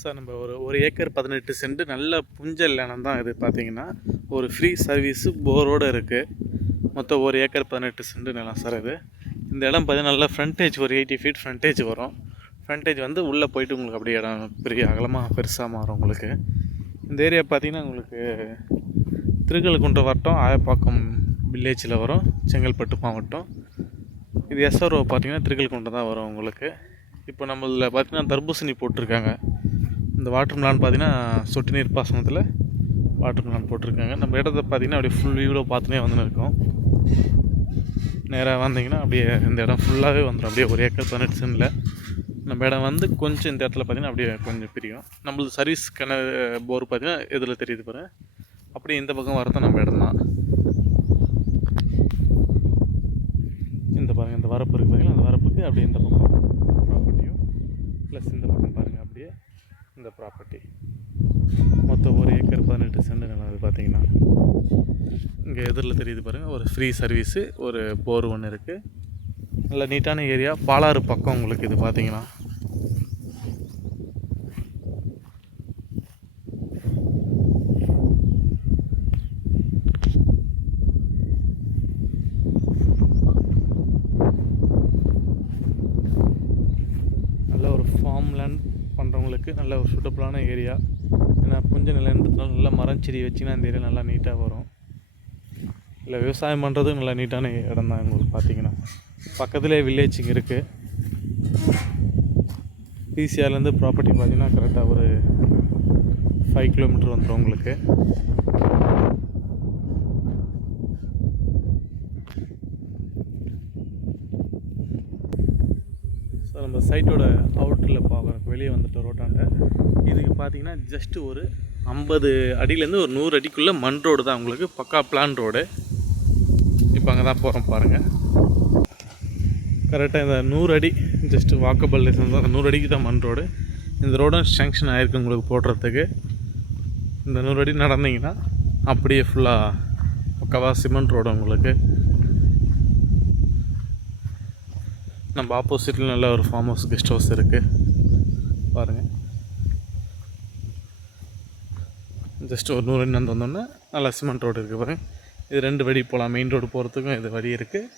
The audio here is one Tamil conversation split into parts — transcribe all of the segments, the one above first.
சார் நம்ம ஒரு ஏக்கர் 18 சென்ட் நல்ல புஞ்சல் நிலம் தான் இது பார்த்தீங்கன்னா. ஒரு ஃப்ரீ சர்வீஸு போரோடு இருக்குது. மொத்தம் ஒரு ஏக்கர் 18 சென்ட் நிலம் சார் இது. இந்த இடம் பார்த்தீங்கன்னா நல்லா ஃப்ரண்டேஜ் ஒரு 80 ஃபீட் ஃப்ரண்டேஜ் வரும். ஃப்ரண்டேஜ் வந்து உள்ளே போயிட்டு உங்களுக்கு அப்படியே இடம் பெரிய அகலமாக பெருசாக மாறும் உங்களுக்கு. இந்த ஏரியா பார்த்தீங்கன்னா உங்களுக்கு திருக்கழுக்குன்றம் வட்டம் ஆயப்பாக்கம் வில்லேஜில் வரும், செங்கல்பட்டு மாவட்டம். இது எஸ்ஆர்ஓ பார்த்தீங்கன்னா திருக்கழுக்குன்றம் தான் வரும் உங்களுக்கு. இப்போ நம்மளில் பார்த்தீங்கன்னா தர்பூசணி போட்டிருக்காங்க. இந்த வாட்டர் மிலான் பார்த்தீங்கன்னா சொட்டு நீர் பாசனத்தில் வாட்டர் மிலான் போட்டிருக்காங்க. நம்ம இடத்த பார்த்தீங்கன்னா அப்படியே ஃபுல் வியூவில் பார்த்துனே வந்துன்னு இருக்கோம். நேராக வந்தீங்கன்னா அப்படியே இந்த இடம் ஃபுல்லாகவே வந்துடும். அப்படியே ஒரு ஏக்கர் 18 சென்டில் நம்ம இடம் வந்து கொஞ்சம் இந்த இடத்துல பார்த்தீங்கன்னா அப்படியே கொஞ்சம் பிரியும். நம்மளது சர்வீஸ் கிணறு போர் பார்த்தீங்கன்னா இதில் தெரியுது பாரு. அப்படியே இந்த பக்கம் வரதான் நம்ம இடம் தான். இந்த பாருங்கள், இந்த வரப்பு இருக்குது பாருங்கள், அந்த வரப்புக்கு அப்படியே இந்த பக்கம் ப்ராப்பர்ட்டியும் ப்ளஸ் இந்த பக்கம் பாருங்கள் அப்படியே இந்த ப்ராப்பர்ட்டி. மொத்தம் ஒரு ஏக்கர் 18 சென்ட் நிலம் அது பார்த்தீங்கன்னா. இங்கே எதிரில் தெரியுது பாருங்கள், ஒரு ஃப்ரீ சர்வீஸு, ஒரு போர் ஒன்று இருக்குது. நல்ல நீட்டான ஏரியா. பாலாறு பக்கம் உங்களுக்கு இது பார்த்தீங்கன்னா. நல்ல ஒரு ஃபார்ம் லேண்ட் பண்ணுறவங்களுக்கு நல்ல ஒரு சூட்டபுளான ஏரியா. ஏன்னா புஞ்ச நிலன்றதுனால நல்லா மரம் செடி வச்சிங்கன்னா இந்த ஏரியா நல்லா நீட்டாக வரும். இல்லை விவசாயம் பண்ணுறதுக்கு நல்லா நீட்டான இடம் தான் உங்களுக்கு பார்த்தீங்கன்னா. பக்கத்துலேயே வில்லேஜிங் இருக்குது. பிசிஆர்லேருந்து ப்ராப்பர்ட்டி பார்த்தீங்கன்னா கரெக்டாக ஒரு 5 கிலோமீட்டர் வந்துடும் உங்களுக்கு. ஸோ நம்ம சைட்டோட அவுட்டரில் பார்க்குறோம், வெளியே வந்துட்டு ரோட்டாண்ட. இதுக்கு பார்த்தீங்கன்னா ஜஸ்ட்டு ஒரு 50 அடியிலேருந்து ஒரு 100 அடிக்குள்ளே மண் ரோடு தான் உங்களுக்கு. பக்கா பிளான் ரோடு. இப்போ அங்கே தான் போகிறோம் பாருங்கள். கரெக்டாக இந்த 100 அடி ஜஸ்ட்டு வாக்கபிள் டிஸ்டன்ஸ் தான். அந்த 100 அடிக்கு தான் மண் ரோடு. இந்த ரோடும் சேங்ஷன் ஆகிருக்கு உங்களுக்கு போடுறதுக்கு. இந்த 100 அடி நடந்தீங்கன்னா அப்படியே ஃபுல்லாக பக்கவா சிமெண்ட் ரோடு உங்களுக்கு. நம்ம ஆப்போசிட்டில் நல்ல ஒரு ஃபார்ம் ஹவுஸ் கெஸ்ட் ஹவுஸ் இருக்குது பாருங்கள். ஜஸ்ட் ஒரு 100 அடி நடந்து வந்தோன்னே நல்லா சிமெண்ட் ரோடு இருக்குது பாருங்கள். இது 2 வழி போகலாம். மெயின் ரோடு போகிறதுக்கும் இது வழி இருக்குது,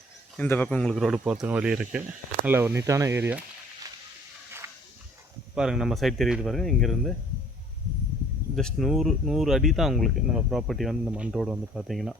இந்த பக்கம் உங்களுக்கு ரோடு போகிறதுக்கும் வழி இருக்குது. நல்ல ஒரு நீட்டான ஏரியா பாருங்கள். நம்ம சைட் தெரியுது பாருங்கள். இங்கேருந்து ஜஸ்ட் 100 அடி தான் உங்களுக்கு நம்ம ப்ராப்பர்ட்டி வந்து இந்த மண் ரோடு வந்து பார்த்தீங்கன்னா.